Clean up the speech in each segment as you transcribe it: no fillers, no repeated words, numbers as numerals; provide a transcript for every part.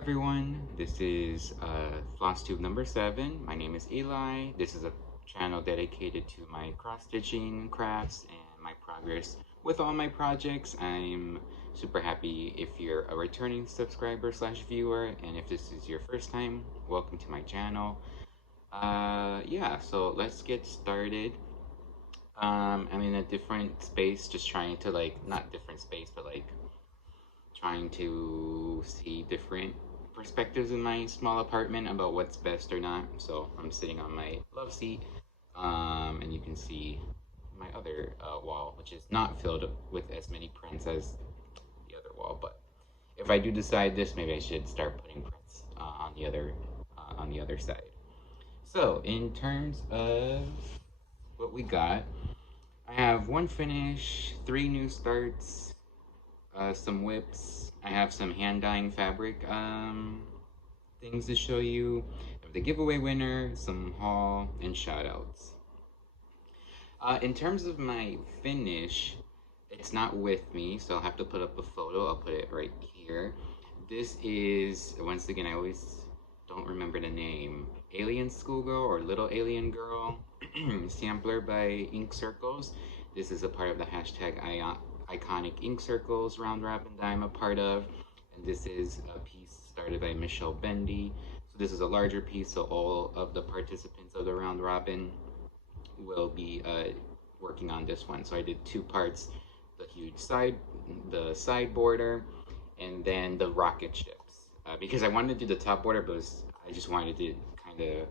everyone, this is Flosstube number 7. My name is Eli. This is a channel dedicated to my cross-stitching crafts and my progress with all my projects. I'm super happy if you're a returning subscriber slash viewer, and if this is your first time, welcome to my channel. Yeah, so let's get started. I'm in a different space, just trying to not different space, but trying to see different perspectives in my small apartment about what's best or not. So I'm sitting on my love seat, and you can see my other wall, which is not filled with as many prints as the other wall. But if I do decide this, maybe I should start putting prints on the other side. So in terms of what we got, I have one finish, 3 new starts, some whips. I have some hand dyeing fabric things to show you. I have the giveaway winner, some haul, and shoutouts. In terms of my finish, it's not with me, so I'll have to put up a photo. I'll put it right here. This is, once again, I always don't remember the name, Alien Schoolgirl or Little Alien Girl sampler by Ink Circles. This is a part of the hashtag iconic ink circles round robin that I'm a part of, and this is a piece started by Michelle Bendy. So this is a larger piece, so all of the participants of the round robin will be working on this one. So I did 2 parts: the side border, and then the rocket ships, because I wanted to do the top border, but I just wanted to kind of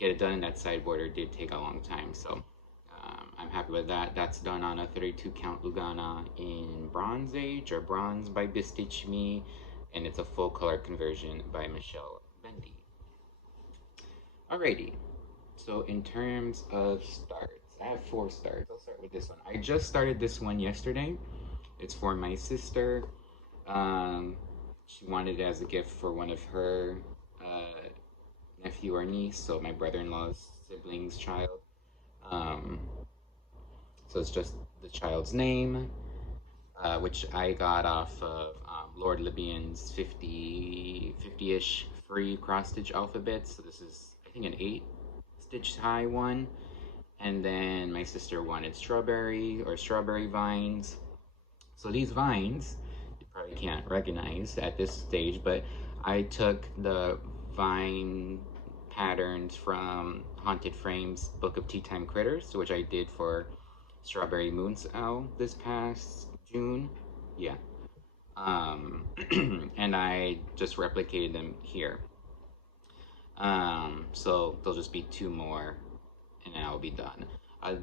get it done, and that side border did take a long time. So I'm happy with that. That's done on a 32 count Lugana in Bronze Age, or Bronze by Bistitch Me, and it's a full color conversion by Michelle Bendy. Alrighty, so in terms of starts, I have 4 starts. I'll start with this one. I just started this one yesterday. It's for my sister. She wanted it as a gift for one of her nephew or niece, so my brother-in-law's sibling's child. So it's just the child's name, which I got off of Lord Libyan's 50-ish free cross-stitch alphabets. So this is, I think, an 8-stitch high one. And then my sister wanted strawberry vines. So these vines, you probably can't recognize at this stage, but I took the vine patterns from Haunted Frames Book of Tea Time Critters, which I did for Strawberry Moon's Owl this past June. Yeah. And I just replicated them here. So there'll just be 2 more, and then I'll be done.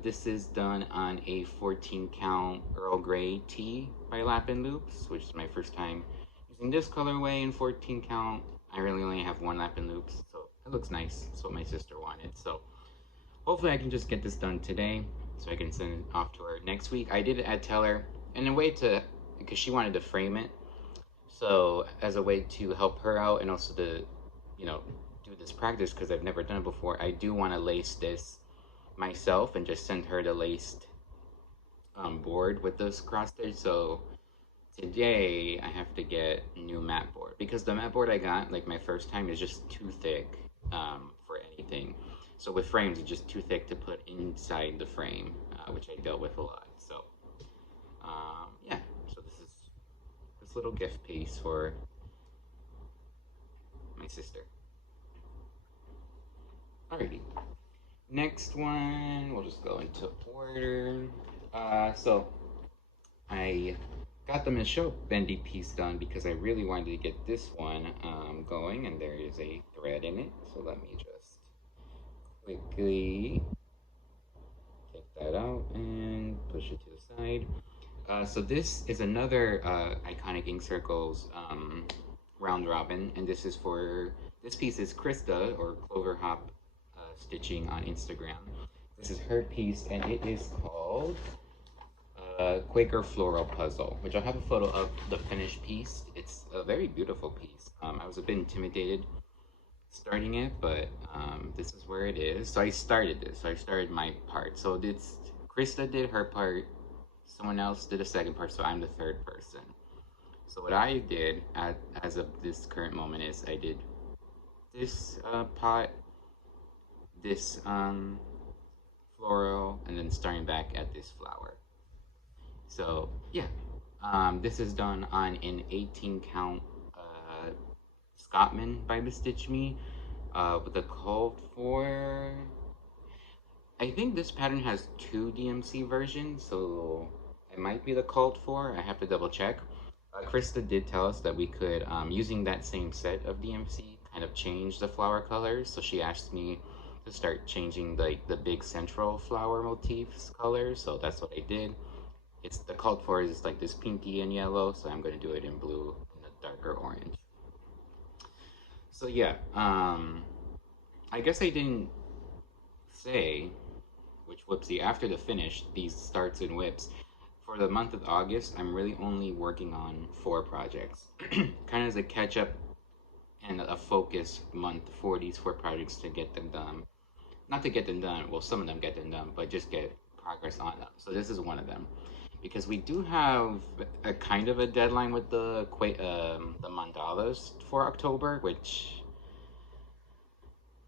This is done on a 14 count Earl Grey tea by Lap and Loops, which is my first time using this colorway in 14 count. I really only have 1 Lap and Loops, so it looks nice. That's what my sister wanted. So hopefully I can just get this done today, so I can send it off to her next week. I did tell her in a way because she wanted to frame it. So as a way to help her out, and also to, do this practice, because I've never done it before, I do want to lace this myself and just send her the laced board with this cross stitch. So today I have to get a new mat board, because the mat board I got my first time is just too thick for anything. So with frames, it's just too thick to put inside the frame, which I dealt with a lot. So yeah, so this is this little gift piece for my sister. Alrighty, next one, we'll just go into order. So I got the Michelle Bendy piece done because I really wanted to get this one going, and there is a thread in it. So let me just quickly take that out and push it to the side. So this is another iconic ink circles round robin, and this piece is Krista, or Clover Hop Stitching on Instagram. This is her piece, and it is called Quaker Floral Puzzle, which I'll have a photo of the finished piece. It's a very beautiful piece. I was a bit intimidated starting it, but this is where it is. So I started this. So I started my part. So Krista did her part. Someone else did a second part, so I'm the third person. So what I did as of this current moment is I did this pot, this floral, and then starting back at this flower. So yeah, this is done on an 18 count Scotman by the Stitch Me with a call for. I think this pattern has two DMC versions, so it might be the called for. I have to double check. Krista did tell us that we could, using that same set of DMC, kind of change the flower colors. So she asked me to start changing the big central flower motifs colors. So that's what I did. It's the called for is like this pinky and yellow, so I'm going to do it in blue and a darker orange. So yeah, I guess I didn't say, which whoopsie, after the finish, these starts and whips. For the month of August, I'm really only working on 4 projects. Kind of as a catch up and a focus month for these 4 projects to get them done. Not to get them done, well, some of them get them done, but just get progress on them. So this is one of them. Because we do have a kind of a deadline with the mandalas for October, which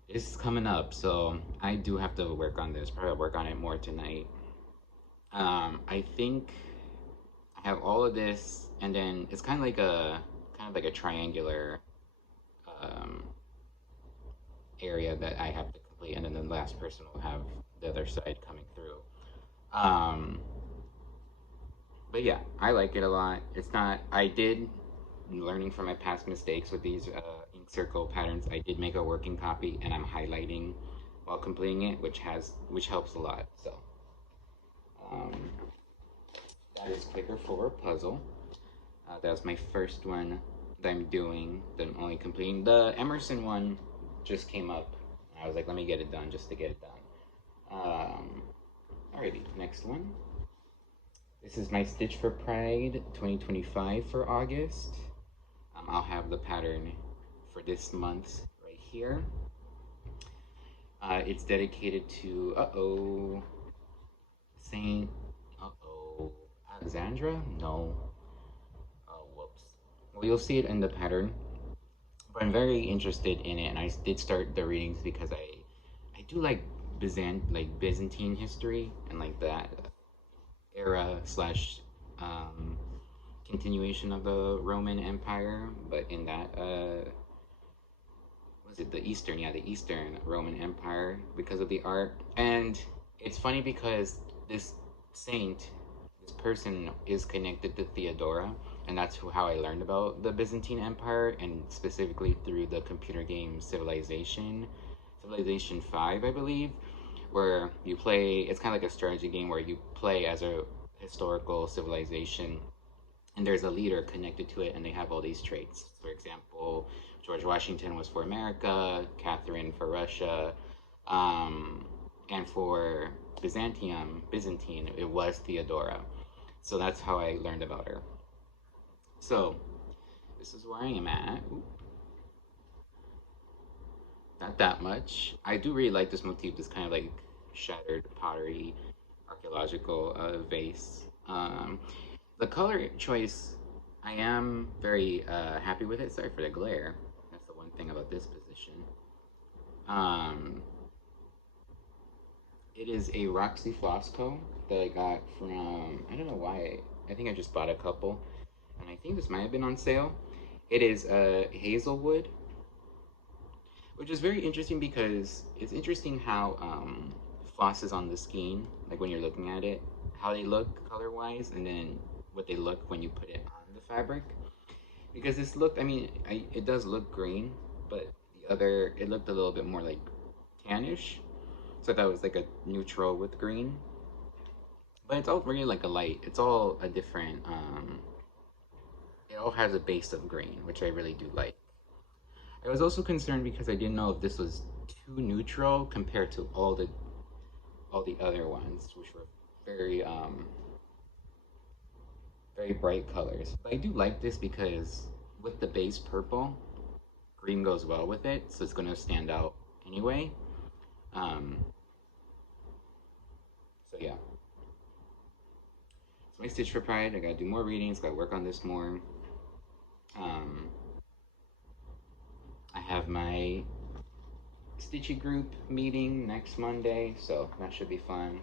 is coming up. So I do have to work on this. Probably work on it more tonight. I think I have all of this, and then it's kind of like a triangular area that I have to complete, and then the last person will have the other side coming through. But yeah, I like it a lot. It's not. I did learning from my past mistakes with these ink circle patterns. I did make a working copy, and I'm highlighting while completing it, which helps a lot. So. That is Quaker for a puzzle. That was my first one that I'm doing, that I'm only completing. The Emerson one just came up. I was like, let me get it done just to get it done. Alrighty, next one. This is my Stitch for Pride 2025 for August. I'll have the pattern for this month right here. It's dedicated to, Saint Alexandra? No. Oh, whoops. Well, you'll see it in the pattern. But I'm very interested in it, and I did start the readings because I do like Byzantine history and like that era slash continuation of the Roman Empire, but in that was it the Eastern? Yeah, the Eastern Roman Empire because of the art. And it's funny because this saint, this person is connected to Theodora, and that's how I learned about the Byzantine Empire, and specifically through the computer game Civilization 5, I believe, where you play. It's kind of like a strategy game where you play as a historical civilization, and there's a leader connected to it, and they have all these traits. For example, George Washington was for America, Catherine for Russia, and for Byzantine, it was Theodora. So that's how I learned about her. So this is where I am at. Ooh. Not that much. I do really like this motif, this kind of like shattered pottery archaeological vase. The color choice, I am very happy with it. Sorry for the glare. That's the one thing about this position. It is a Roxy Floss Co. that I got from, I don't know why, I think I just bought a couple, and I think this might have been on sale. It is Hazelwood, which is very interesting because it's interesting how flosses on the skein, like when you're looking at it, how they look color-wise, and then what they look when you put it on the fabric. Because this looked, I mean, it does look green, but it looked a little bit more like tannish. So that was like a neutral with green. But it's all really like a light. It's all a different, it all has a base of green, which I really do like. I was also concerned because I didn't know if this was too neutral compared to all the other ones, which were very very bright colors. But I do like this because with the base purple, green goes well with it, so it's going to stand out anyway. So yeah. So my Stitch for Pride, I gotta do more readings, gotta work on this more. Um, I have my Stitchy group meeting next Monday, so that should be fun.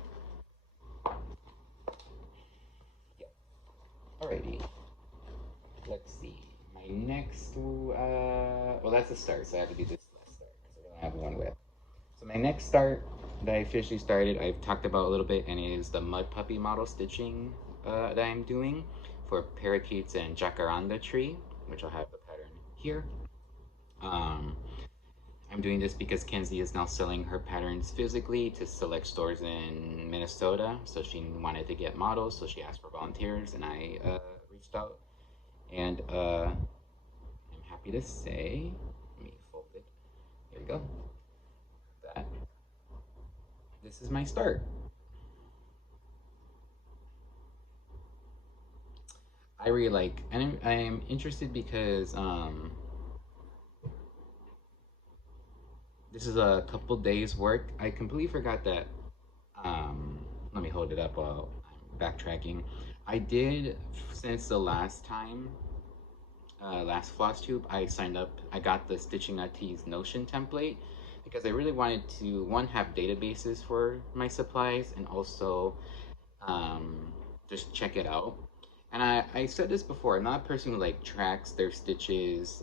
Yeah. Alrighty. Let's see. My next, well, that's a start, so I have to do this last start because I only have one whip. So my next start that I officially started, I've talked about a little bit, and it is the mud puppy model stitching that I'm doing for Parakeets and Jacaranda tree, which I'll have the pattern here. Um, I'm doing this because Kenzie is now selling her patterns physically to select stores in Minnesota. So she wanted to get models, so she asked for volunteers, and I reached out. And I'm happy to say, let me fold it. There we go. That this is my start. I really like, and I'm interested because this is a couple days work. I completely forgot that. Let me hold it up while I'm backtracking. I did, since the last time, last Flosstube, I signed up. I got the Stitching Tees Notion template because I really wanted to, one, have databases for my supplies, and also just check it out. And I said this before, I'm not a person who like tracks their stitches,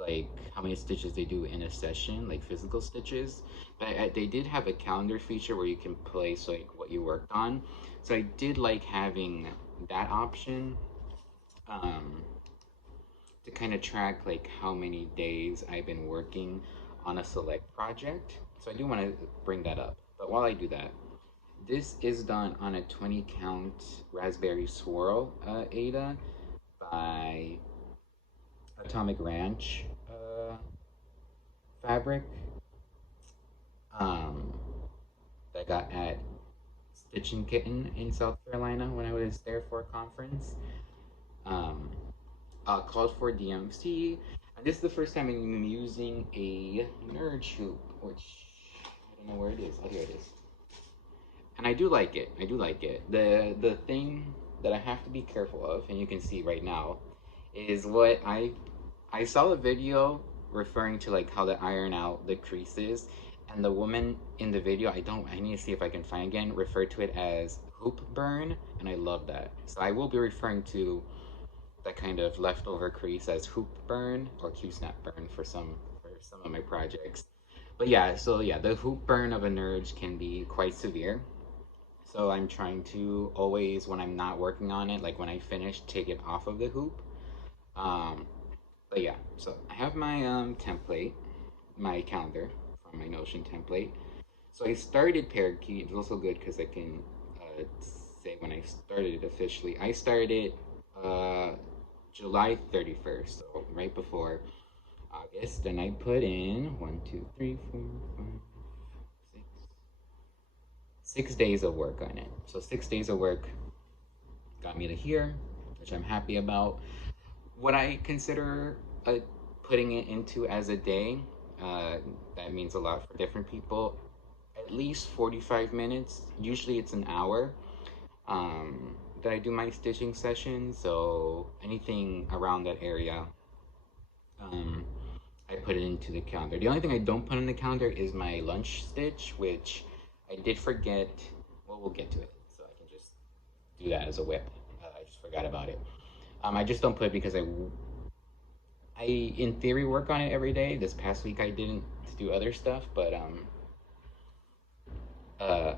like how many stitches they do in a session, like physical stitches. But they did have a calendar feature where you can place like what you worked on. So I did like having that option, um, to kind of track like how many days I've been working on a select project. So I do want to bring that up. But while I do that, this is done on a 20 count raspberry swirl Ada by Atomic Ranch fabric, um, that I got at Stitching Kitten in South Carolina when I was there for a conference. Um, Called for DMC, and this is the first time I'm using a nerd hoop, which I don't know where it is. Oh, here it is. And I do like it. I do like it. The thing that I have to be careful of, and you can see right now, is what I saw a video referring to like how to iron out the creases, and the woman in the video, I need to see if I can find again, referred to it as hoop burn, and I love that. So I will be referring to that kind of leftover crease as hoop burn or Q-snap burn for some of my projects. But yeah, so yeah, the hoop burn of a nerd can be quite severe. So I'm trying to always, when I'm not working on it, like when I finish, take it off of the hoop. Um, but yeah, so I have my template, my calendar from my Notion template. So I started Parakeet. It's also good because I can say when I started it officially. I started uh, July 31st, so right before August. And I put in 6 days of work on it. So 6 days of work got me to here, which I'm happy about. What I consider putting it into as a day, that means a lot for different people. At least 45 minutes. Usually it's an hour that I do my stitching session. So anything around that area, um, I put it into the calendar. The only thing I don't put in the calendar is my lunch stitch, which I did forget. Well, we'll get to it, so I can just do that as a whip. I just forgot about it. I just don't put it because I in theory work on it every day. This past week I didn't to do other stuff, but uh,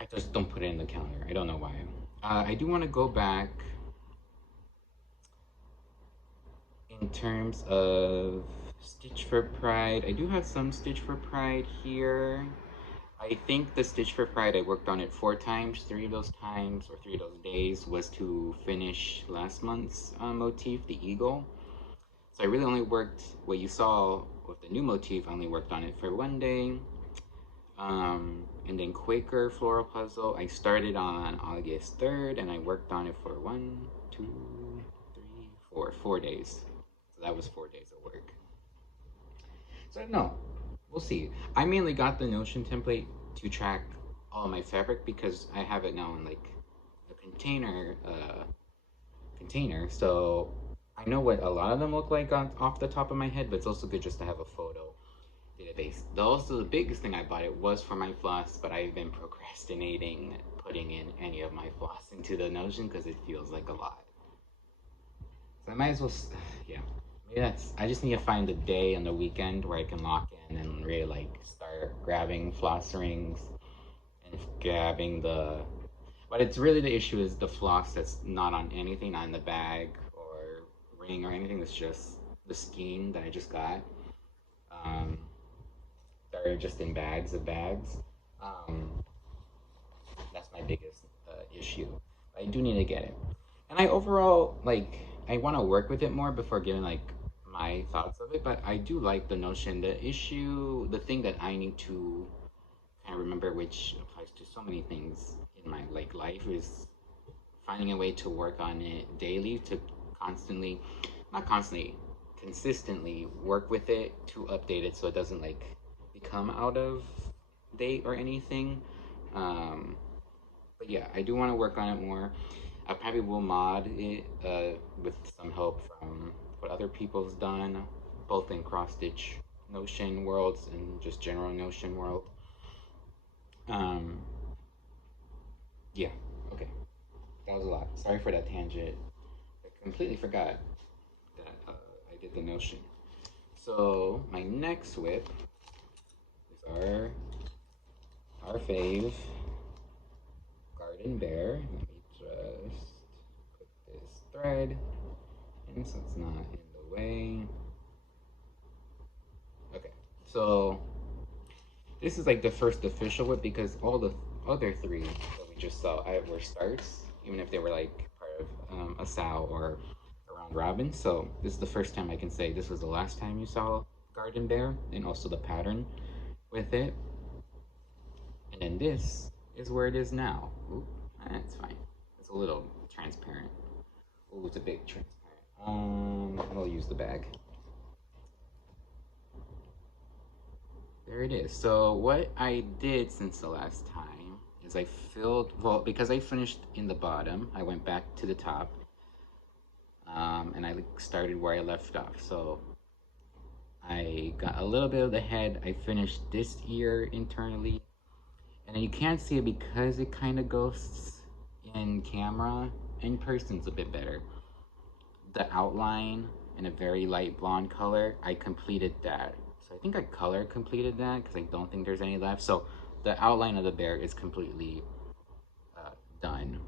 I just don't put it in the calendar. I don't know why. I do want to go back in terms of Stitch for Pride. I do have some Stitch for Pride here. I think the Stitch for Pride, I worked on it 4 times. 3 of those times, or 3 of those days, was to finish last month's motif, the eagle. So I really only worked, what you saw with the new motif, I only worked on it for 1 day. And then Quaker Floral Puzzle, I started on August 3rd, and I worked on it for 4 days. So that was 4 days of work. So no, we'll see. I mainly got the Notion template to track all of my fabric because I have it now in like a container container. So I know what a lot of them look like off the top of my head, but it's also good just to have a photo database. Also, the biggest thing I bought it was for my floss, but I've been procrastinating putting in any of my floss into the Notion because it feels like a lot. So I might as well, yeah. Maybe that's. I just need to find a day on the weekend where I can lock in and really like start grabbing floss rings and grabbing the. But it's really the issue is the floss that's not on anything, not in the bag or ring or anything. It's just the skein that I just got. Um, that are just in bags of bags. Um, that's my biggest issue. I do need to get it, and I overall like I want to work with it more before giving like my thoughts of it. But I do like the Notion. The issue, the thing that I need to kind of remember, which applies to so many things in my like life, is finding a way to work on it daily to constantly, not constantly, consistently work with it to update it so it doesn't like become out of date or anything. Um, but yeah, I do want to work on it more. I probably will mod it with some help from what other people's done, both in cross stitch Notion worlds and just general Notion world. Um, yeah, okay, that was a lot. Sorry for that tangent. I completely forgot that I did the Notion. So my next whip is our fave garden bear. Let me just put this thread in so it's not in the way. Okay, so this is like the first official whip because all the other three that we just saw were starts, even if they were like part of a sow or a round robin. So this is the first time I can say this was the last time you saw garden bear and also the pattern with it. And then this is where it is now. Oop, that's fine. It's a little transparent. Oh, it's a bit transparent. We'll use the bag. There it is. So what I did since the last time is I filled, well, because I finished in the bottom, I went back to the top, and I started where I left off. So I got a little bit of the head. I finished this ear internally, and then you can't see it because it kind of goes in camera. In person, it's a bit better. The outline in a very light blonde color, I completed that. So I think I color completed that because I don't think there's any left. So the outline of the bear is completely done.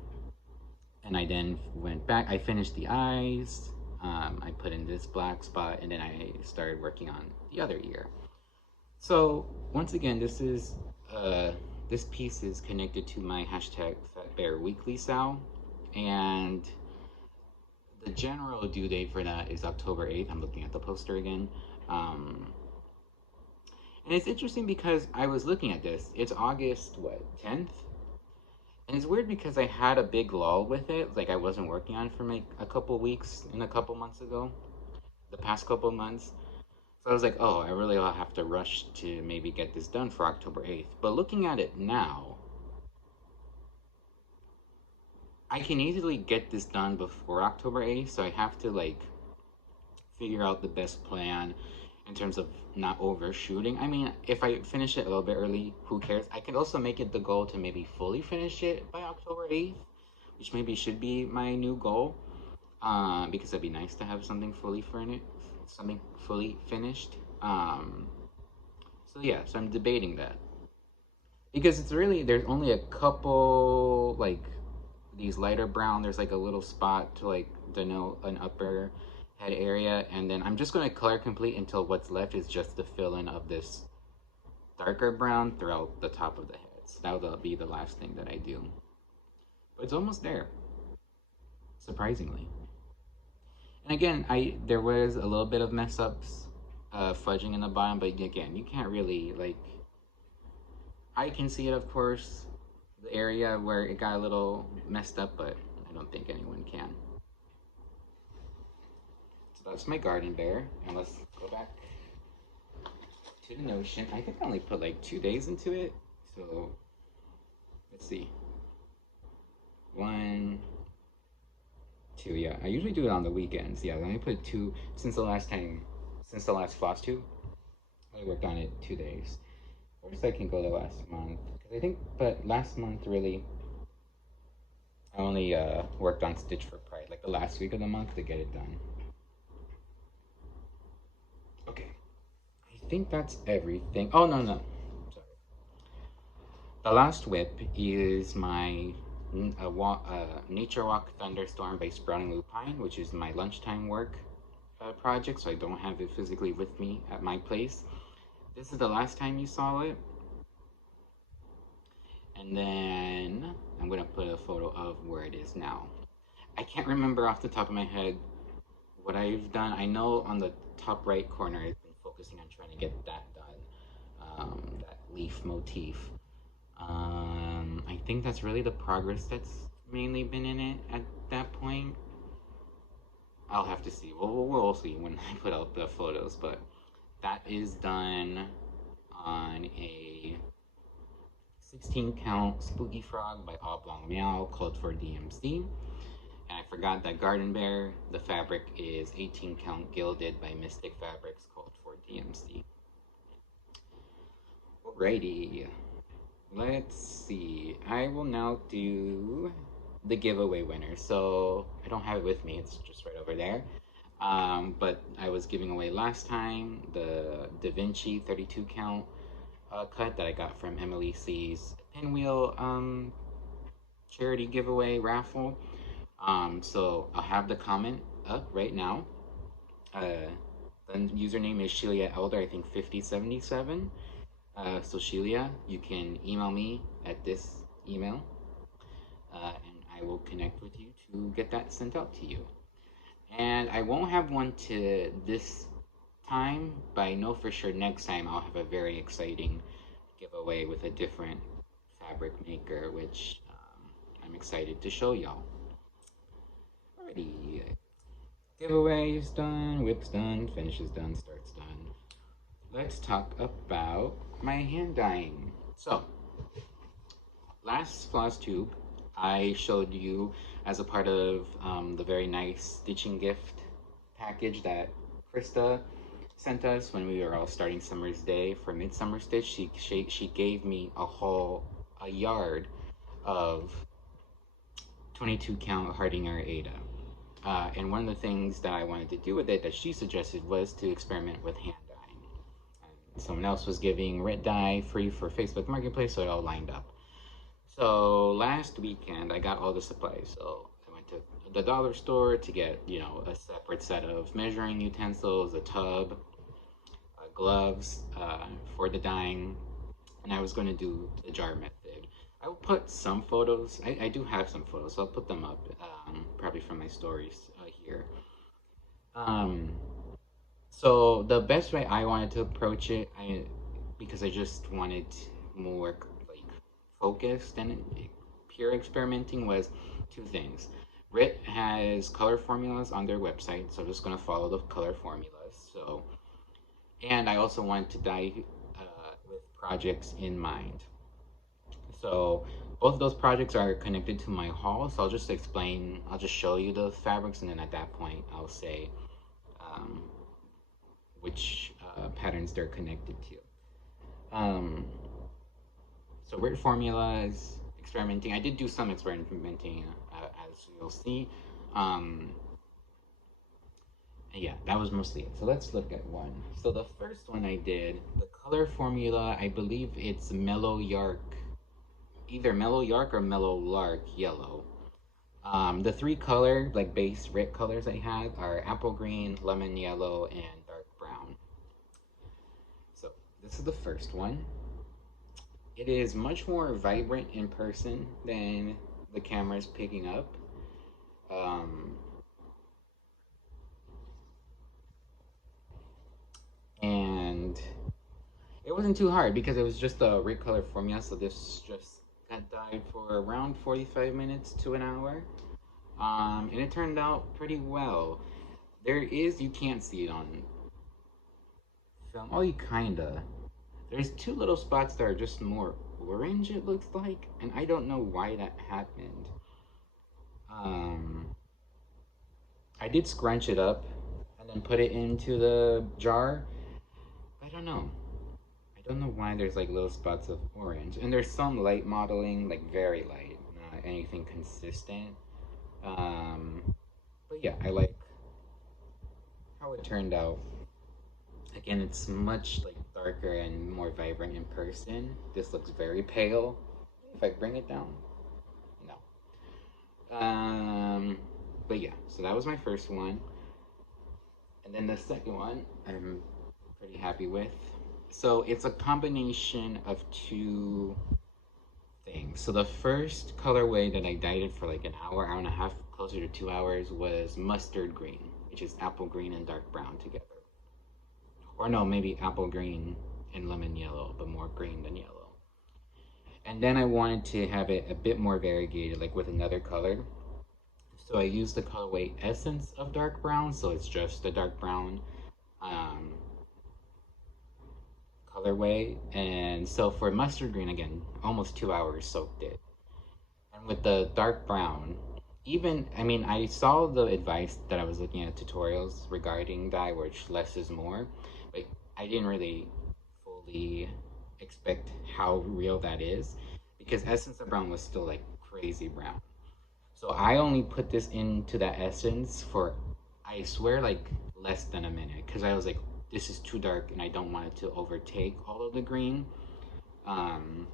And I then went back, I finished the eyes, I put in this black spot, and then I started working on the other ear. So once again, this piece is connected to my hashtag Fat Bear Weekly Sal, and the general due date for that is October 8th. I'm looking at the poster again. And it's interesting because I was looking at this. It's August, what, 10th? And it's weird because I had a big lull with it. Like I wasn't working on it for like a couple weeks and a couple months ago. The past couple months. So I was like, oh, I really will have to rush to maybe get this done for October 8th. But looking at it now, I can easily get this done before October 8th. So I have to like figure out the best plan in terms of not overshooting. I mean, if I finish it a little bit early, who cares? I could also make it the goal to maybe fully finish it by October 8th, which maybe should be my new goal, because it'd be nice to have something fully finished. So yeah, so I'm debating that because it's really there's only a couple like these lighter brown. There's like a little spot to like denote an upper head area, and then I'm just going to color complete until what's left is just the fill in of this darker brown throughout the top of the head. So that will be the last thing that I do, but it's almost there, surprisingly. And again, there was a little bit of mess ups, fudging in the bottom, but again, you can't really like, I can see it, of course, the area where it got a little messed up, but I don't think anyone can. So that's my garden bear, and let's go back to the Notion. I think I only put like 2 days into it, so let's see. 1, 2, yeah. I usually do it on the weekends. Yeah, let me put 2 since the last time, since the last Flosstube. I worked on it 2 days. First, I can go the last month. Because I think, but last month really, I only worked on Stitch for Pride, like the last week of the month to get it done. Okay. I think that's everything. Oh, no, no. Sorry. The last whip is my Nature Walk Thunderstorm by Sprouting Lupine, which is my lunchtime work project, so I don't have it physically with me at my place. This is the last time you saw it. And then I'm going to put a photo of where it is now. I can't remember off the top of my head what I've done. I know on the top right corner I've been focusing on trying to get that done, that leaf motif. I think that's really the progress that's mainly been in it at that point. I'll have to see. We'll see when I put out the photos, but that is done on a 16 count Spooky Frog by Oblong Meow, called for DMC. And I forgot that Garden Bear, the fabric is 18 count Gilded by Mystic Fabrics, called for DMC. Alrighty, let's see. I will now do the giveaway winner. So I don't have it with me, it's just right over there. But I was giving away last time the Da Vinci 32 count cut that I got from Emily C's Pinwheel charity giveaway raffle. So I'll have the comment up right now. The username is Shelia Elder, I think 5077. So Shelia, you can email me at this email, and I will connect with you to get that sent out to you. And I won't have one to this time, but I know for sure next time I'll have a very exciting giveaway with a different fabric maker, which I'm excited to show y'all. Alrighty, giveaway is done, whip's done, finish is done, start's done. Let's talk about my hand dyeing. So, last Flosstube, I showed you as a part of the very nice stitching gift package that Krista sent us when we were all starting Summer's Day for Midsummer Stitch. She gave me a yard of 22 count Hardinger Ada. And one of the things that I wanted to do with it that she suggested was to experiment with hand dyeing. And someone else was giving red dye free for Facebook Marketplace, so it all lined up. So last weekend I got all the supplies. So I went to the dollar store to get, a separate set of measuring utensils, a tub, gloves for the dyeing, and I was going to do the jar method. I will put some photos. I do have some photos, so I'll put them up probably from my stories here. So the best way I wanted to approach it, because I just wanted more like focused and pure experimenting, was 2 things. RIT has color formulas on their website, so I'm just going to follow the color formulas. So, and I also wanted to dye with projects in mind. So both of those projects are connected to my haul, so I'll just show you the fabrics, and then at that point I'll say which patterns they're connected to. So RIT formulas, experimenting. I did do some experimenting, as you'll see. Yeah, that was mostly it. So let's look at one. So the first one I did, the color formula, I believe it's Mellow Yark, either Mellow Yark or Mellow Lark Yellow. The 3 color, like base RIT colors I have are apple green, lemon yellow, and dark brown. So this is the first one. It is much more vibrant in person than the camera's picking up. And it wasn't too hard because it was just a RIT color formula, so this just got dyed for around 45 minutes to an hour. And it turned out pretty well. You can't see it on film. Oh, you kinda. There's 2 little spots that are just more orange, it looks like, and I don't know why that happened. I did scrunch it up and then put it into the jar. I don't know. I don't know why there's like little spots of orange. And there's some light modeling, like very light, not anything consistent. But yeah, I like how it turned out. Again, it's much like darker and more vibrant in person. This looks very pale. If I bring it down, no. But yeah, so that was my first one. And then the second one, I'm pretty happy with. So it's a combination of two things. So the first colorway that I dyed it for like an hour and a half, closer to 2 hours, was mustard green, which is apple green and dark brown together. Or no, maybe apple green and lemon yellow, but more green than yellow. And then I wanted to have it a bit more variegated, like with another color. So I used the colorway Essence of Dark Brown, so it's just the dark brown um, colorway. And so for mustard green, again, almost 2 hours soaked it. And with the dark brown, even, I mean, I saw the advice that I was looking at tutorials regarding dye, which less is more, but I didn't really fully expect how real that is because Essence of Brown was still like crazy brown. So I only put this into that essence for, I swear, like less than a minute because I was like, this is too dark and I don't want it to overtake all of the green. Um,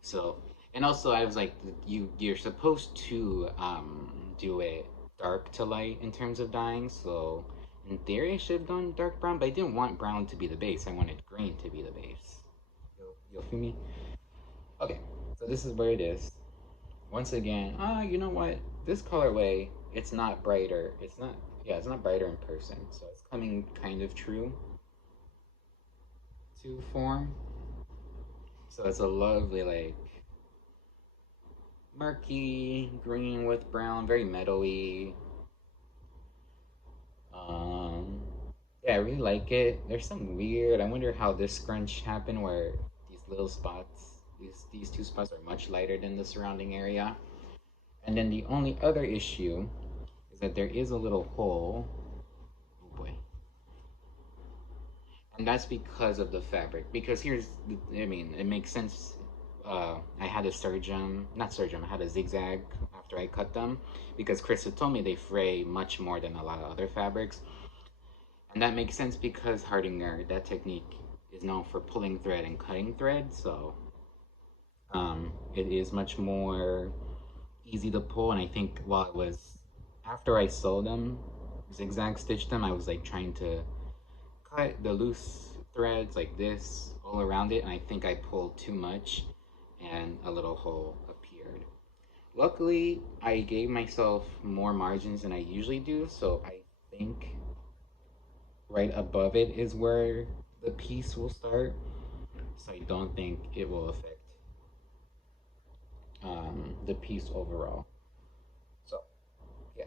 so, and also I was like, you're supposed to do it dark to light in terms of dyeing. So in theory, I should have done dark brown, but I didn't want brown to be the base. I wanted green to be the base. You'll feel me? Okay, so this is where it is. Once again, you know what? This colorway, it's not brighter. It's not, yeah, it's not brighter in person. So it's coming kind of true to form. So it's a lovely, like, murky green with brown, very meadowy. Um, yeah, I really like it. There's some weird, I wonder how this scrunch happened where these little spots, these two spots are much lighter than the surrounding area. And then the only other issue is that there is a little hole. Oh boy. And that's because of the fabric. Because here's, I mean, it makes sense. I had a I had a zigzag after I cut them because Chris had told me they fray much more than a lot of other fabrics. And that makes sense because Hardinger, that technique is known for pulling thread and cutting thread. So it is much more easy to pull. And I think while it was, after I sewed them, zigzag stitched them, I was like trying to cut the loose threads like this all around it, and I think I pulled too much and a little hole appeared. Luckily, I gave myself more margins than I usually do, so I think right above it is where the piece will start, so I don't think it will affect the piece overall. So yeah,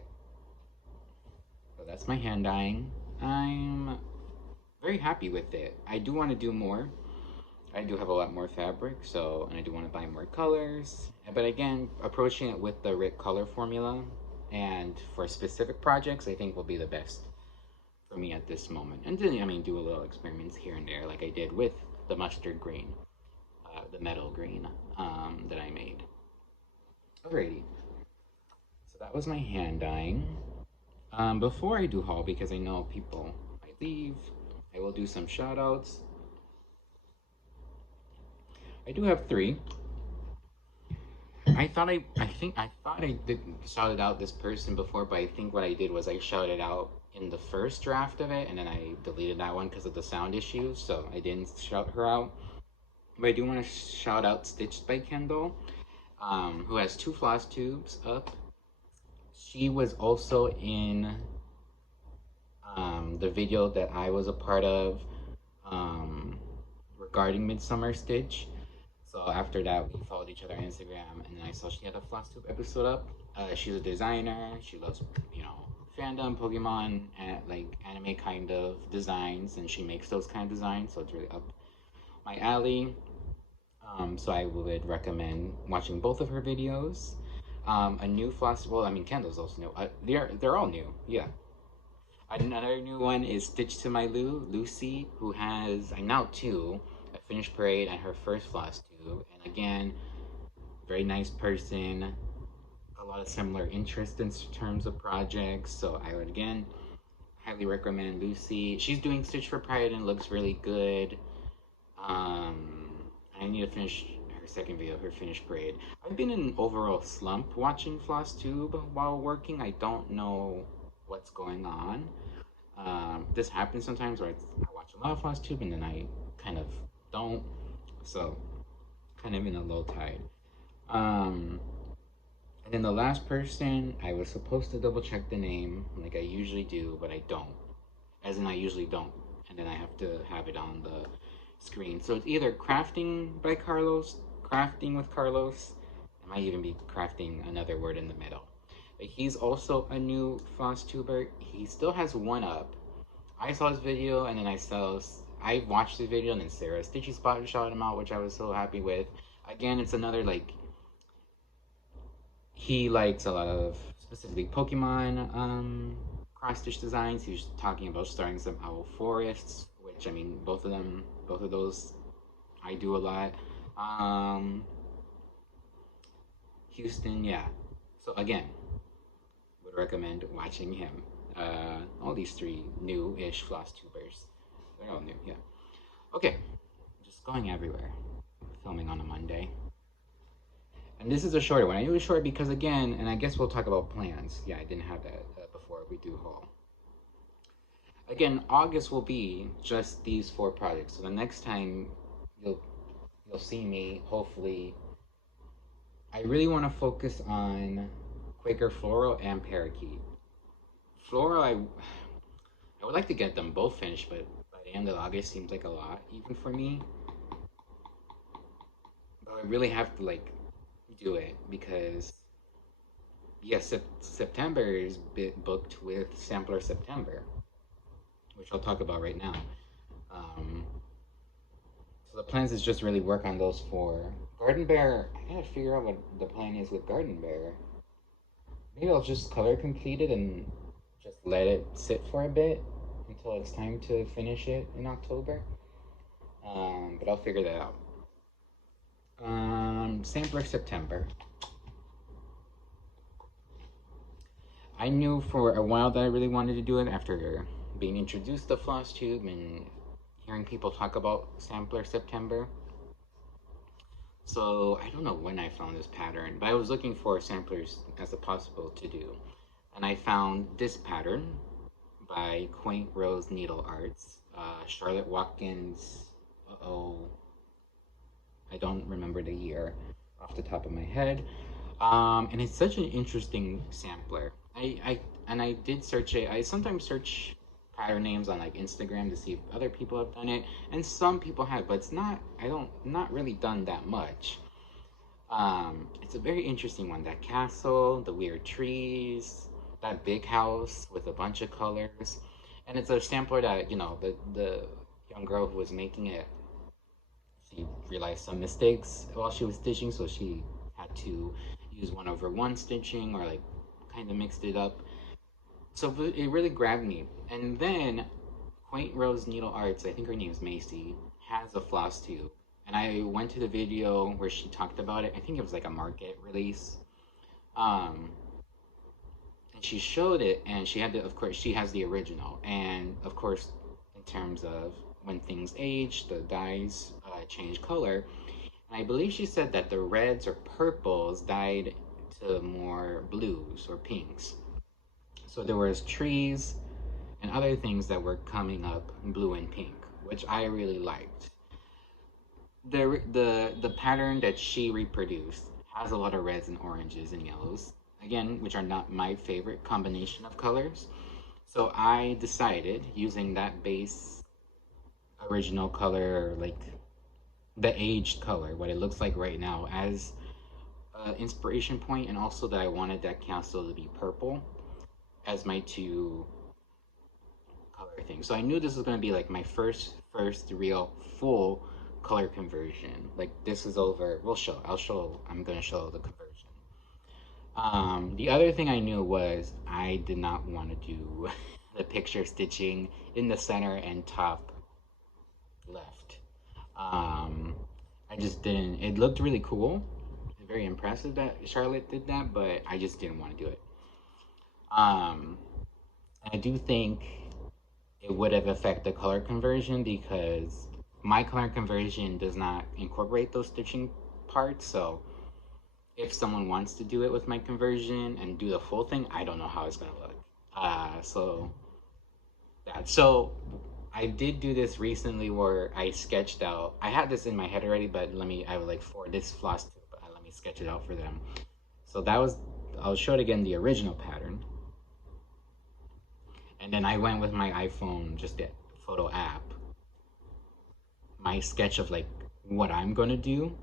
so that's my hand dyeing. I'm very happy with it. I do want to do more. I do have a lot more fabric, so, and I do want to buy more colors. But again, approaching it with the RIT color formula and for specific projects, I think will be the best for me at this moment. And then, I mean, do a little experiments here and there, like I did with the mustard green, the metal green that I made. Alrighty. So that was my hand dyeing. Before I do haul, because I know people might leave, I will do some shout outs. I do have 3. I thought I did shouted out this person before, but I think what I did was I shouted out in the first draft of it, and then I deleted that one because of the sound issues, so I didn't shout her out. But I do want to shout out Stitched by Kendall, who has 2 floss tubes up. She was also in the video that I was a part of regarding Midsummer Stitch. So after that, we followed each other on Instagram, and then I saw she had a Flosstube episode up. She's a designer. She loves, you know, fandom, Pokemon, and like anime kind of designs, and she makes those kind of designs. So it's really up my alley. So I would recommend watching both of her videos. A new floss. Well, I mean, candles also new. They're all new. Yeah. Another new one is Stitch to My Lucy, who has I'm now two, a finished parade and her first floss tube. And again, very nice person, a lot of similar interests in terms of projects. So I would again highly recommend Lucy. She's doing Stitch for Pride and looks really good. I need to finish her second video, her finished braid. I've been in an overall slump watching Flosstube while working. I don't know what's going on. This happens sometimes where I watch a lot of Flosstube and then I kind of don't. So, kind of in a low tide. And then the last person, I was supposed to double check the name like I usually do, but I don't. As in, I usually don't. And then I have to have it on the screen. So it's either Crafting by Carlos, Crafting with Carlos. I might even be crafting another word in the middle. But he's also a new Flosstuber. He still has one up. I saw his video and then I watched the video and then Sarah Stitchy Spot shot him out, which I was so happy with. Again, it's another like he likes a lot of specifically Pokemon cross stitch designs. He was talking about starting some Owl Forests, which I mean both of those I do a lot. Houston, yeah. So again, would recommend watching him. All these three new-ish Flosstubers. They're all new, yeah. Okay, just going everywhere. Filming on a Monday. And this is a shorter one. I knew it was short because again, and I guess we'll talk about plans. Yeah, I didn't have that before we do haul. Again, August will be just these 4 projects. So the next time you'll see me, hopefully, I really want to focus on Quaker Floral and Parakeet. Floral, I would like to get them both finished, but by the end of August seems like a lot, even for me. But I really have to like do it because yes, September is booked with Sampler September, which I'll talk about right now. So the plans is just really work on those 4. Garden Bear, I gotta figure out what the plan is with Garden Bear. Maybe I'll just color complete it and just let it sit for a bit until it's time to finish it in October. But I'll figure that out. Sampler September. I knew for a while that I really wanted to do it after being introduced to Flosstube and hearing people talk about Sampler September. So I don't know when I found this pattern, but I was looking for samplers as a possible to do. And I found this pattern by Quaint Rose Needle Arts. Charlotte Watkins, I don't remember the year off the top of my head. And it's such an interesting sampler. I did search it. I sometimes search pattern names on like Instagram to see if other people have done it, and some people have, but it's not really done that much. It's a very interesting one. That castle, the weird trees, that big house with a bunch of colors, and it's a sampler that the young girl who was making it, she realized some mistakes while she was stitching, so she had to use 1/1 stitching or like kind of mixed it up. So it really grabbed me. And then Quaint Rose Needle Arts, I think her name's Macy, has a Flosstube. And I went to the video where she talked about it. I think it was like a market release. And she showed it, and she had of course, she has the original. And of course, in terms of when things age, the dyes change color. And I believe she said that the reds or purples dyed to more blues or pinks. So there was trees and other things that were coming up blue and pink, which I really liked. The pattern that she reproduced has a lot of reds and oranges and yellows, again, which are not my favorite combination of colors. So I decided, using that base original color, like the aged color, what it looks like right now, as an inspiration point, and also that I wanted that castle to be purple as my 2 color things. So I knew this was going to be like my first real full color conversion. Like this is over. I'm going to show the conversion. The other thing I knew was I did not want to do the picture stitching in the center and top left. Um, I just didn't. It looked really cool, very impressive that Charlotte did that, but I just didn't want to do it. Um, I do think it would have affected the color conversion because my color conversion does not incorporate those stitching parts. So if someone wants to do it with my conversion and do the full thing, I don't know how it's gonna look. So I did do this recently where I sketched out. I had this in my head already, but I was like, for this Flosstube, let me sketch it out for them. So that was, I'll show it again, the original pattern. And then I went with my iPhone, just the photo app, my sketch of like what I'm gonna do.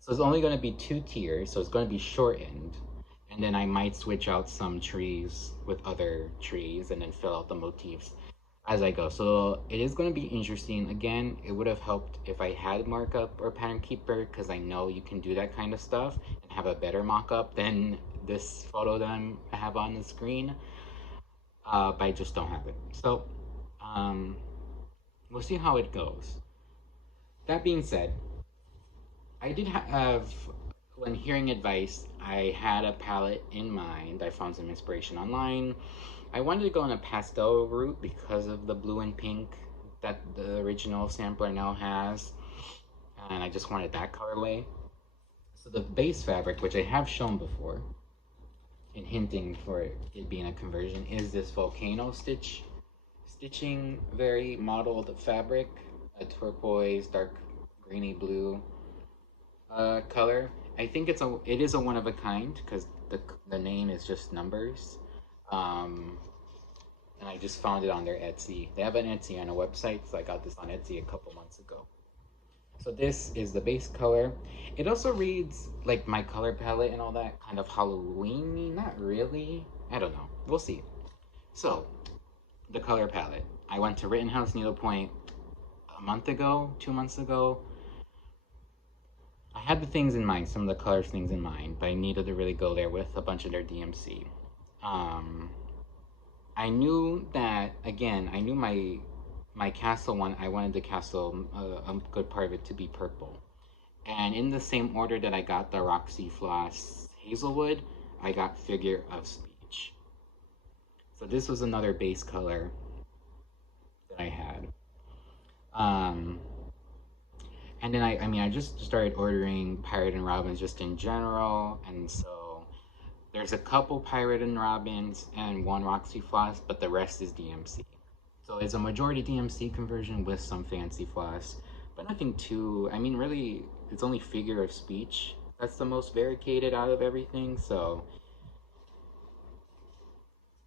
So it's only gonna be 2 tiers, so it's gonna be shortened. And then I might switch out some trees with other trees and then fill out the motifs as I go. So it is going to be interesting. Again, it would have helped if I had markup or pattern keeper, because I know you can do that kind of stuff and have a better mock-up than this photo that I have on the screen. But I just don't have it. So we'll see how it goes. That being said, I did have, when hearing advice, I had a palette in mind. I found some inspiration online. I wanted to go on a pastel route because of the blue and pink that the original sampler now has, and I just wanted that colorway. So the base fabric, which I have shown before in hinting for it being a conversion, is this volcano stitching, very modeled fabric, a turquoise, dark greeny blue color. I think it is a one of a kind because the name is just numbers. And I just found it on their Etsy. They have an Etsy on a website, so I got this on Etsy a couple months ago. So this is the base color. It also reads like my color palette and all that, kind of Halloween-y, not really. I don't know. We'll see. So, the color palette. I went to Rittenhouse Needlepoint a month ago, 2 months ago. I had the things in mind, some of the colors things in mind, but I needed to really go there with a bunch of their DMC. I knew that, again, I knew my castle one, I wanted the castle, a good part of it to be purple. And in the same order that I got the Roxy Floss Hazelwood, I got Figure of Speech. So this was another base color that I had. And then I just started ordering Pirate and Robins just in general, and so there's a couple Pirate and Robins and one Roxy Floss, but the rest is DMC. So it's a majority DMC conversion with some fancy floss, but nothing too, really, it's only Figure of Speech that's the most variegated out of everything, so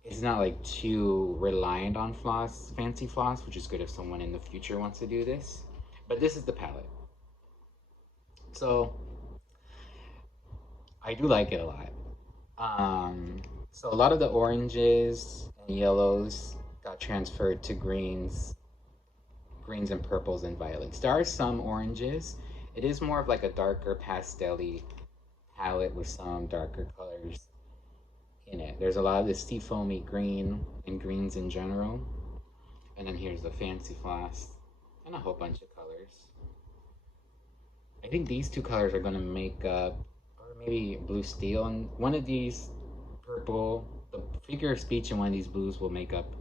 it's not like too reliant on floss, fancy floss, which is good if someone in the future wants to do this. But this is the palette. So I do like it a lot. So a lot of the oranges and yellows got transferred to greens and purples and violets. There are some oranges. It is more of like a darker pastel-y palette with some darker colors in it. There's a lot of this seafoamy green and greens in general. And then here's the fancy floss and a whole bunch of colors. I think these two colors are going to make up, or maybe blue steel, and one of these purple, the Figure of Speech, and one of these blues will make up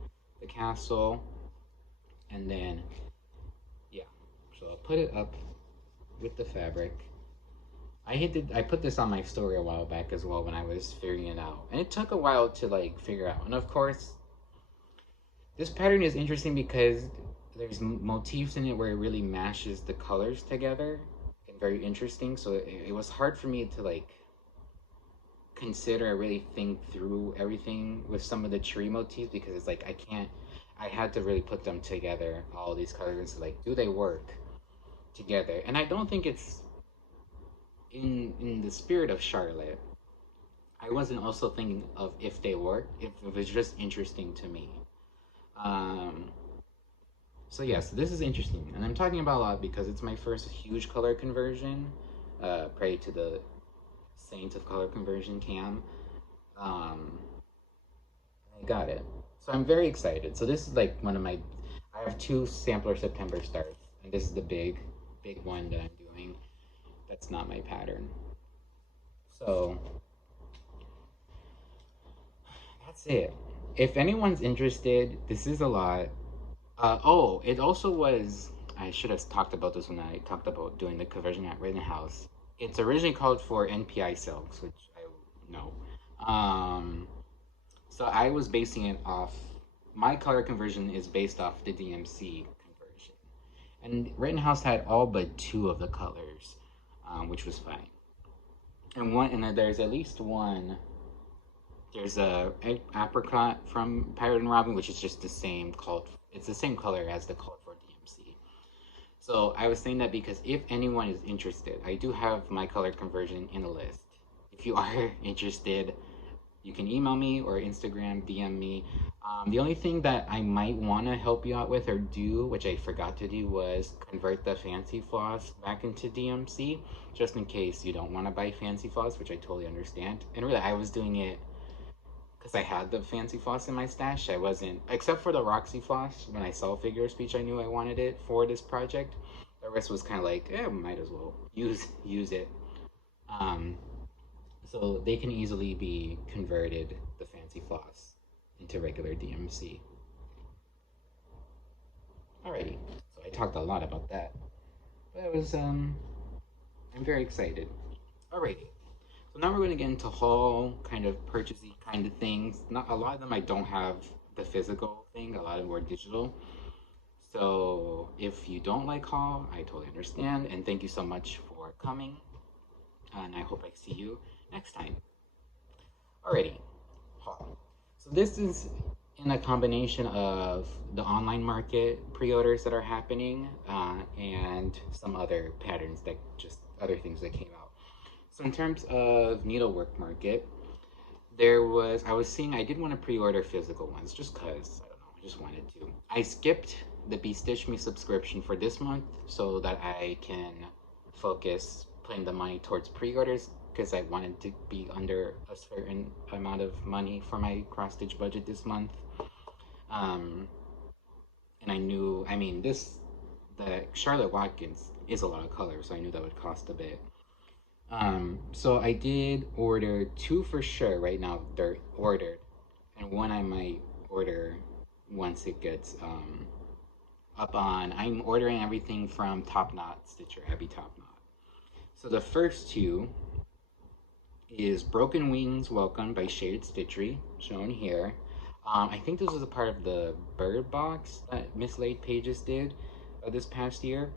the castle. And then, yeah, so I'll put it up with the fabric. I put this on my story a while back as well when I was figuring it out, and it took a while to like figure out. And of course, this pattern is interesting because there's motifs in it where it really mashes the colors together, and very interesting. So it was hard for me to like consider or really think through everything with some of the tree motifs, because it's like I had to really put them together, all these colors, and so like, do they work together? And I don't think it's in the spirit of Charlotte. I wasn't also thinking of if they work, if it was just interesting to me. So yes, this is interesting, and I'm talking about a lot because it's my first huge color conversion. Pray to the Saint of Color Conversion cam. Um, I got it. So I'm very excited. So this is like one of my, I have two sampler September starts, and this is the big one that I'm doing. That's not my pattern. So that's it. If anyone's interested, this is a lot. Oh, it also was. I should have talked about this when I talked about doing the conversion at Rittenhouse. It's originally called for NPI silks, which I know. Um, so I was basing it off. My color conversion is based off the DMC conversion, and Rittenhouse had all but two of the colors, which was fine. And there's at least one. There's a apricot from Pirate and Robin, which is just the same called. It's the same color as the called for DMC. So I was saying that because if anyone is interested, I do have my color conversion in a list. If you are interested, you can email me or Instagram DM me. The only thing that I might want to help you out with or do, which I forgot to do, was convert the fancy floss back into DMC, just in case you don't want to buy fancy floss, which I totally understand. And really, I was doing it because I had the fancy floss in my stash. I wasn't, except for the Roxy floss, when I saw Figure of Speech, I knew I wanted it for this project. The rest was kind of like, might as well use it. Um, so they can easily be converted, the fancy floss, into regular DMC. Alrighty, so I talked a lot about that, but I'm very excited. Alrighty, so now we're going to get into haul, kind of purchasey kind of things. Not a lot of them I don't have the physical thing, a lot of them were digital. So if you don't like haul, I totally understand, and thank you so much for coming, and I hope I see you next time. Alrighty, haul. So this is in a combination of the online market pre-orders that are happening and some other patterns that just other things that came out. So in terms of needlework market, I was seeing, I did want to pre-order physical ones just because, I don't know, I just wanted to. I skipped the Be Stitch Me subscription for this month so that I can focus putting the money towards pre-orders because I wanted to be under a certain amount of money for my cross stitch budget this month. Um, and I knew, I mean, the Charlotte Watkins is a lot of color, so I knew that would cost a bit. So I did order two for sure right now. They're ordered, and one I might order once it gets up on. I'm ordering everything from Top Knot Stitcher, Abby Top Knot. So the first two is Broken Wings Welcome by Shaded Stitchery, shown here. I think this was a part of the bird box that Mislaid Pages did this past year.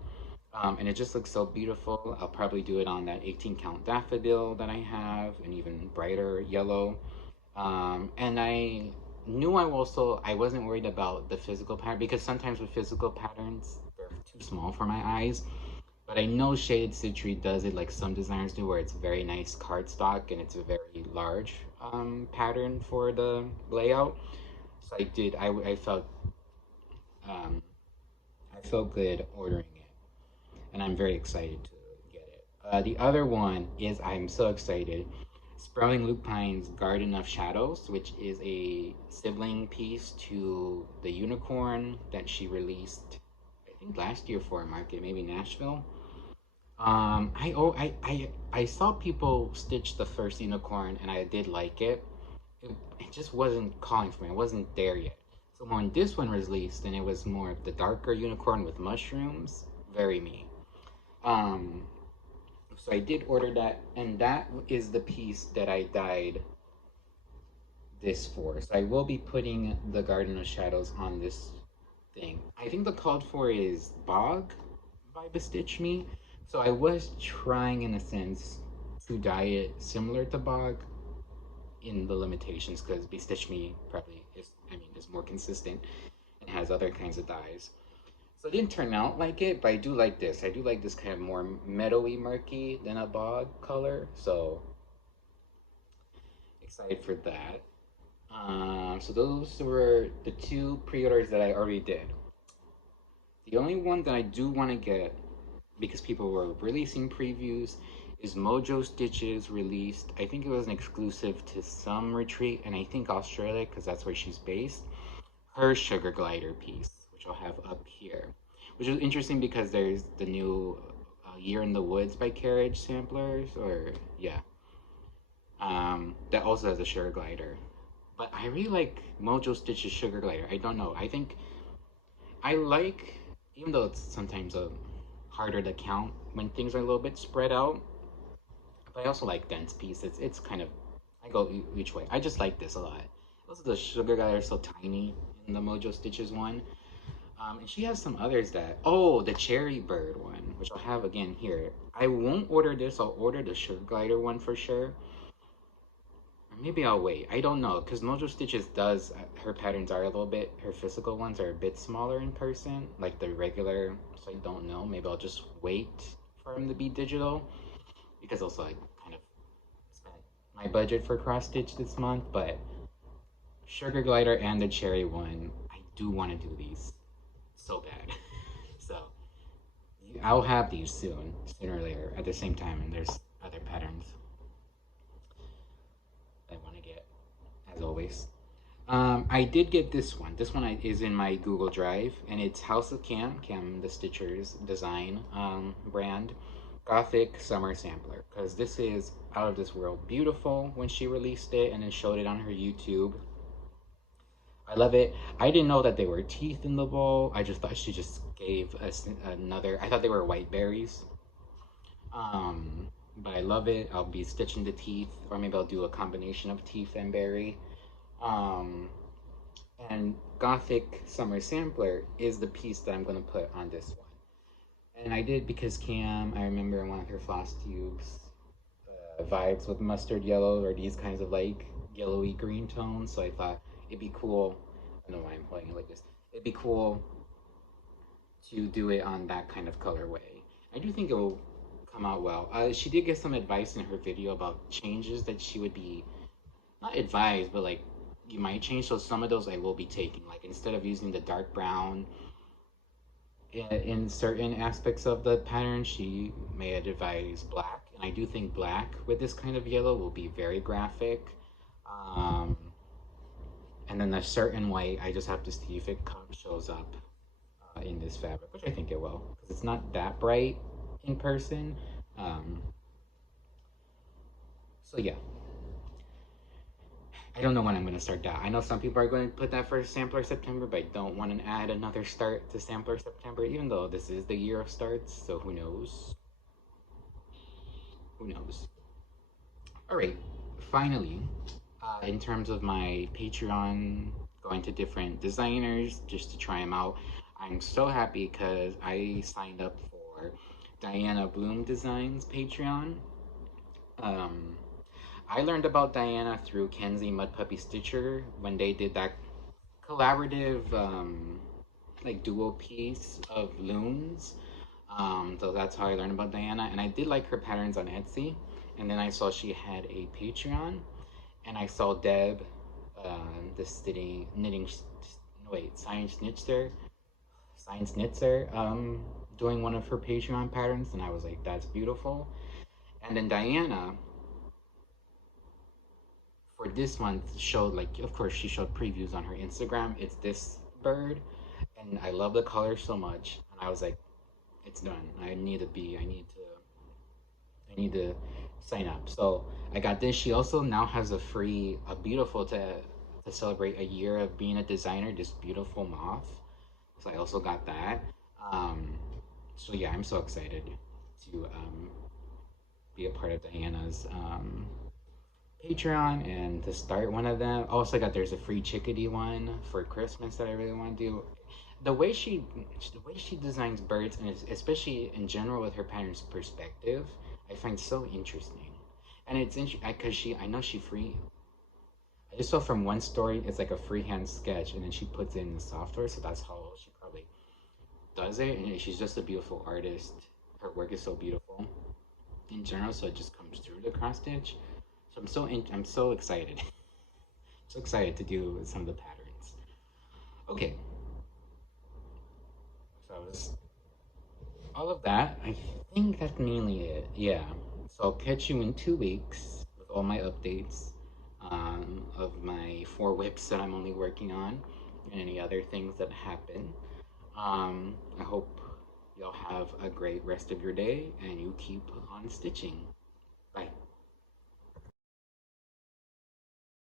And it just looks so beautiful. I'll probably do it on that 18 count daffodil that I have, and even brighter yellow. And I knew I wasn't worried about the physical pattern because sometimes with physical patterns, they're too small for my eyes. But I know Shaded Stitchery does it like some designers do, where it's very nice cardstock and it's a very large pattern for the layout. So um, I felt good ordering it, and I'm very excited to get it. The other one is I'm so excited. Sprouting Lupine's Garden of Shadows, which is a sibling piece to the unicorn that she released, I think last year for a market, maybe Nashville. I saw people stitch the first unicorn, and I did like it. It just wasn't calling for me. I wasn't there yet. So when this one was released, and it was more of the darker unicorn with mushrooms, very me. Um, so I did order that, and that is the piece that I dyed this for. So I will be putting the Garden of Shadows on this thing. I think the called for is Bog by Bestitch Me. So I was trying, in a sense, to dye it similar to Bog in the limitations, because Bestitch Me probably is more consistent and has other kinds of dyes. So it didn't turn out like it, but I do like this. I do like this kind of more meadowy murky than a Bog color. So excited for that. So those were the two pre-orders that I already did. The only one that I do want to get, because people were releasing previews, is Mojo Stitches released. I think it was an exclusive to some retreat, and I think Australia, because that's where she's based. Her Sugar Glider piece, which I'll have up here, which is interesting because there's the new Year in the Woods by Carriage samplers, or yeah, that also has a sugar glider. But I really like Mojo Stitch's sugar glider. I don't know. I think I like, even though it's sometimes harder to count when things are a little bit spread out. But I also like dense pieces. It's kind of, I go each way. I just like this a lot. Also, the sugar glider is so tiny in the Mojo Stitches one. And she has some others that, oh, the cherry bird one, which I'll have again here. I won't order this. I'll order the sugar glider one for sure. Or maybe I'll wait. I don't know, because Mojo Stitches does, her patterns are a little bit, her physical ones are a bit smaller in person, like the regular, so I don't know. Maybe I'll just wait for them to be digital, because also I kind of spent my budget for cross stitch this month, but sugar glider and the cherry one, I do want to do these so bad. So I'll have these sooner or later, at the same time, and there's other patterns I want to get, as always. I did get this one. This one is in my Google Drive, and it's House of Cam the Stitcher's design brand, Gothic Summer Sampler, because this is out of this world beautiful when she released it and then showed it on her YouTube. I love it. I didn't know that they were teeth in the bowl. I just thought she just gave us another. I thought they were white berries. But I love it. I'll be stitching the teeth, or maybe I'll do a combination of teeth and berry. Um, and Gothic Summer Sampler is the piece that I'm going to put on this one. And I did because Cam, I remember in one of her Flosstubes, vibes with mustard yellow or these kinds of like yellowy green tones. So I thought it'd be cool. I don't know why I'm playing it like this. It'd be cool to do it on that kind of colorway. I do think it will come out well. She did give some advice in her video about changes that she would be, not advised, but like you might change. So some of those I will be taking. Like instead of using the dark brown in certain aspects of the pattern, she may advise black. And I do think black with this kind of yellow will be very graphic. And then a certain white, I just have to see if it shows up in this fabric, which I think it will, because it's not that bright in person. So yeah, I don't know when I'm going to start that. I know some people are going to put that for Sampler September, but I don't want to add another start to Sampler September, even though this is the year of starts, so who knows? Who knows? All right, finally, in terms of my Patreon, going to different designers just to try them out, I'm so happy because I signed up for Diana Bloom Designs Patreon. I learned about Diana through Kenzie Mud Puppy Stitcher when they did that collaborative like duo piece of loons. So that's how I learned about Diana, and I did like her patterns on Etsy. And then I saw she had a Patreon, and I saw Deb, the knitting, wait, Science Knitzer, doing one of her Patreon patterns, and I was like, that's beautiful. And then Diana, for this month, showed, like, of course, she showed previews on her Instagram. It's this bird, and I love the color so much, and I was like, it's done. I need to sign up. So I got this. She also now has a beautiful to celebrate a year of being a designer, this beautiful moth. So I also got that. So yeah, I'm so excited to be a part of Diana's Patreon and to start one of them. Also got there's a free chickadee one for Christmas that I really want to do. The way she designs birds, and especially in general with her parents' perspective, I find so interesting. And it's interesting because I know she free. I just saw from one story, it's like a freehand sketch, and then she puts it in the software, so that's how she probably does it. And she's just a beautiful artist. Her work is so beautiful in general, so it just comes through the cross stitch. So I'm so excited, so excited to do some of the patterns. Okay, so all of that. I think that's mainly it. Yeah. So I'll catch you in 2 weeks with all my updates of my 4 whips that I'm only working on and any other things that happen. I hope y'all have a great rest of your day and you keep on stitching.